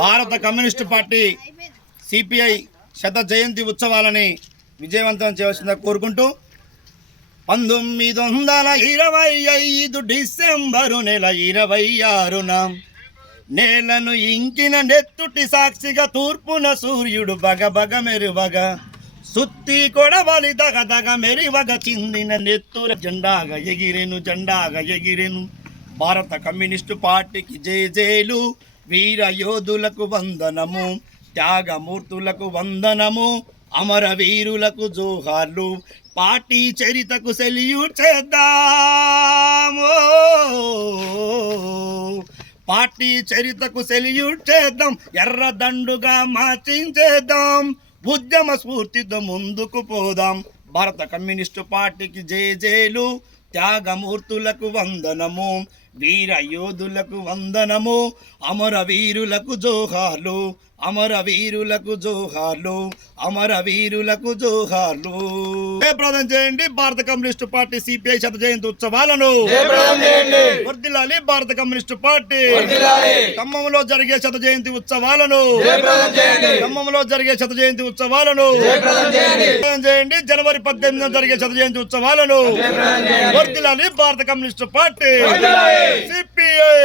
భారత communist party CPI శత జయంతి ఉత్సవాలని విజయవంతం చేయవలసిందిగా కోరుకుంటూ 1925 డిసెంబరు నెల 26న నేలను ఇంకిన నెత్తుటి సాక్షిగా తూర్పున సూర్యుడు బగబగ మెరువగా సుత్తి కొడవలి దగదగ మెరివగ చిందిన నెత్తుర జెండాగా ఎగిరెను భారత కమ్యూనిస్టు పార్టీకి జయజేలు వీర యోధులకు వందనము త్యాగమూర్తులకు వందనము అమర వీరులకు జోహార్లు పార్టీ చరితకు సెల్యూట్ చేద్దాము పార్టీ చరితకు సెల్యూట్ చేద్దాం ఎర్రదండుగా మార్చింగ్ చేద్దాం ఉద్యమ స్ఫూర్తితో ముందుకు పోదాం భారత కమ్యూనిస్టు పార్టీకి జయజేలు త్యాగమూర్తులకు వందనము వీర యోధులకు వందనము అమర వీరులకు జోహార్లు అమర వీరులకు జోహార్లు అమర వీరులకు జోహార్లు జయప్రదం చేయండి భారత కమ్యూనిస్టు పార్టీ సిపిఐ శత జయంతి ఉత్సవాలను వర్ధిల్లాలి భారత కమ్యూనిస్టు పార్టీ ఖమ్మంలో జరిగే శత జయంతి ఉత్సవాలను చేయండి జనవరి 18 జరిగే శత జయంతి ఉత్సవాలను వర్ధిల్లాలి భారత కమ్యూనిస్టు పార్టీ సిపిఐ